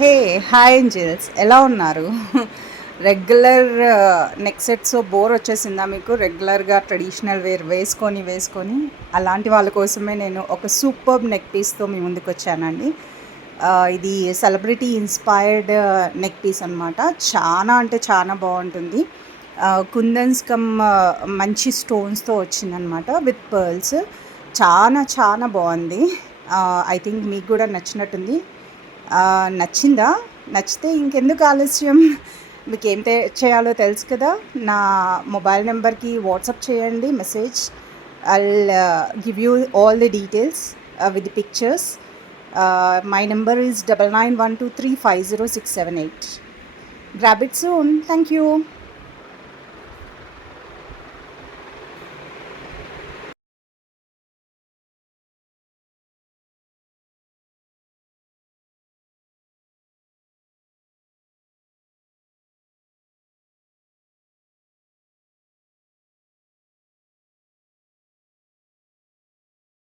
Hey hi angels, ఎలా ఉన్నారు? Regular neck sets bore వచ్చేసిందా మీకు? రెగ్యులర్గా ట్రెడిషనల్ వేర్ వేసుకొని అలాంటి వాళ్ళ కోసమే నేను ఒక సూపర్బ్ నెక్ పీస్తో మీ ముందుకు వచ్చానండి. ఇది సెలబ్రిటీ ఇన్స్పైర్డ్ నెక్ పీస్ అనమాట. చాలా అంటే చాలా బాగుంటుంది. కుందన్స్ కమ్ మంచి స్టోన్స్తో వచ్చిందనమాట విత్ పర్ల్స్. చాలా చాలా బాగుంది. ఐ థింక్ మీకు కూడా నచ్చినట్టుంది. నచ్చిందా? నచ్చితే ఇంకెందుకు ఆలస్యం? మీకు ఏం చేయాలో తెలుసు కదా. నా మొబైల్ నెంబర్కి వాట్సాప్ చేయండి message. I'll give you all the details with the pictures. My number is 9912350678. Grab it soon. Thank you.